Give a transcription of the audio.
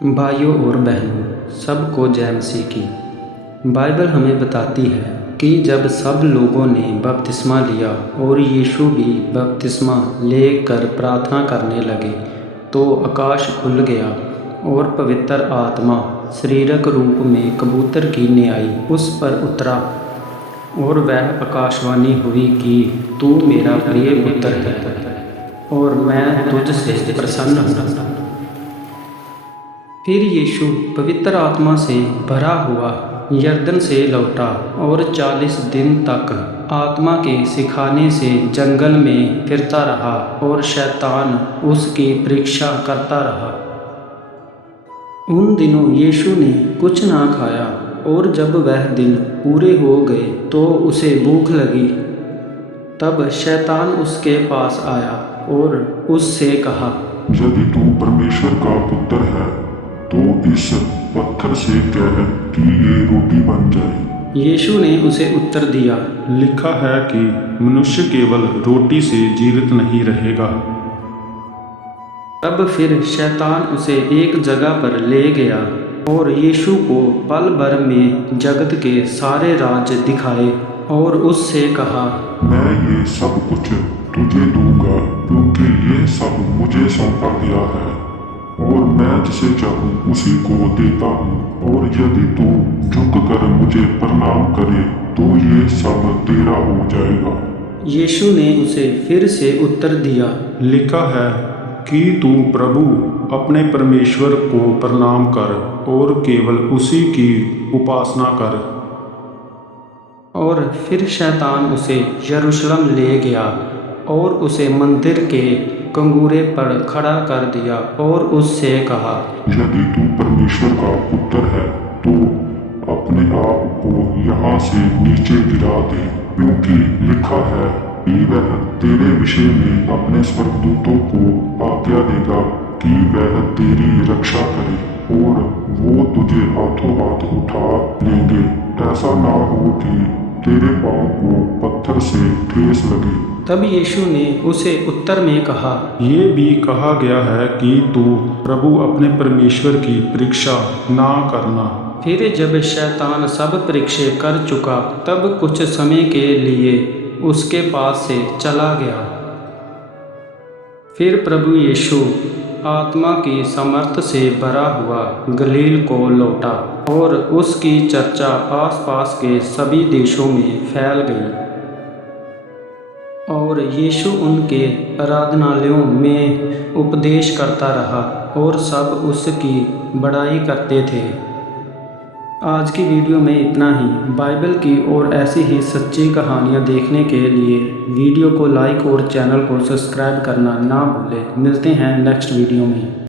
भाइयों और बहनों, सबको जय मसीह की। बाइबल हमें बताती है कि जब सब लोगों ने बपतिस्मा लिया और यीशु भी बपतिस्मा लेकर प्रार्थना करने लगे तो आकाश खुल गया और पवित्र आत्मा शरीरक रूप में कबूतर की न्याय उस पर उतरा और वह आकाशवाणी हुई कि तू मेरा प्रिय पुत्र है और मैं तुझसे प्रसन्न हूँ। फिर यीशु पवित्र आत्मा से भरा हुआ यरदन से लौटा और 40 दिन तक आत्मा के सिखाने से जंगल में फिरता रहा और शैतान उसकी परीक्षा करता रहा। उन दिनों यीशु ने कुछ ना खाया और जब वह दिन पूरे हो गए तो उसे भूख लगी। तब शैतान उसके पास आया और उससे कहा, यदि तू परमेश्वर का पुत्र है तो इस पत्थर से कह कि ये रोटी बन जाए। यीशु ने उसे उत्तर दिया, लिखा है कि मनुष्य केवल रोटी से जीवित नहीं रहेगा। तब फिर शैतान उसे एक जगह पर ले गया और यीशु को पल भर में जगत के सारे राज्य दिखाए और उससे कहा, मैं ये सब कुछ तुझे दूंगा क्योंकि ये सब मुझे सौंपा गया है और मैं जिसे चाहूँ उसी को देता हूँ। और यदि तू झुककर मुझे प्रणाम करे तो ये सब तेरा हो जाएगा। यीशु ने उसे फिर से उत्तर दिया, लिखा है कि तू प्रभु अपने परमेश्वर को प्रणाम कर और केवल उसी की उपासना कर। और फिर शैतान उसे यरूशलेम ले गया और उसे मंदिर के कंगूरे पर खड़ा कर दिया और उससे कहा, यदि तू परमेश्वर का पुत्र है तो अपने आप को यहाँ से नीचे गिरा दे, क्योंकि लिखा है कि वह तेरे विषय में अपने स्वर्गदूतों को आज्ञा देगा कि वह तेरी रक्षा करे और वो तुझे हाथों हाथ उठा लेंगे, ऐसा ना हो कि तेरे पाँव को पत्थर से ठेस लगे। तब यीशु ने उसे उत्तर में कहा, ये भी कहा गया है कि तू प्रभु अपने परमेश्वर की परीक्षा ना करना। फिर जब शैतान सब परीक्षा कर चुका तब कुछ समय के लिए उसके पास से चला गया। फिर प्रभु यीशु आत्मा की समर्थ से भरा हुआ गलील को लौटा और उसकी चर्चा आसपास के सभी देशों में फैल गई और यीशु उनके आराधनालयों में उपदेश करता रहा और सब उसकी बड़ाई करते थे। आज की वीडियो में इतना ही। बाइबल की और ऐसी ही सच्ची कहानियाँ देखने के लिए वीडियो को लाइक और चैनल को सब्सक्राइब करना ना भूलें। मिलते हैं नेक्स्ट वीडियो में।